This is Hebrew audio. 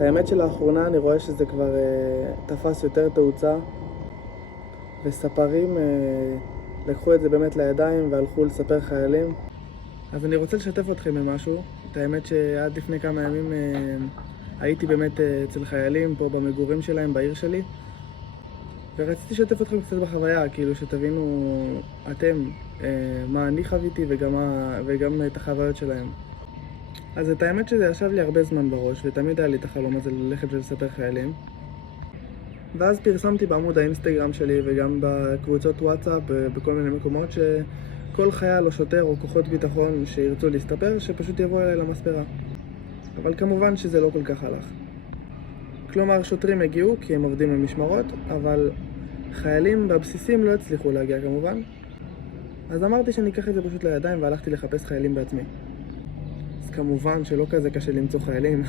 האמת שלאחרונה אני רואה שזה כבר תפס יותר תאוצה, וספרים לקחו את זה באמת לידיים והלכו לספר חיילים. אז אני רוצה לשתף אתכם במשהו. את האמת שעד לפני כמה ימים הייתי באמת אצל חיילים פה במגורים שלהם בעיר שלי, ורציתי לשתף אתכם קצת בחוויה, כאילו שתבינו אתם מה אני חוויתי וגם את החוויות שלהם. אז את האמת שזה ישב לי הרבה זמן בראש, ותמיד היה לי את החלום הזה ללכת ולספר חיילים. ואז פרסמתי בעמוד האינסטגרם שלי וגם בקבוצות וואטסאפ בכל מיני מקומות שכל חייל או שוטר או כוחות ביטחון שירצו להסתפר שפשוט יבוא אליי למספרה. אבל כמובן שזה לא כל כך הלך. כלומר שוטרים הגיעו כי הם עובדים במשמרות, אבל חיילים בבסיסים לא הצליחו להגיע כמובן. אז אמרתי שאני אקח את זה פשוט לידיים והלכתי לחפש חיילים בעצמי. אז כמובן שלא כזה קשה למצוא חיילים.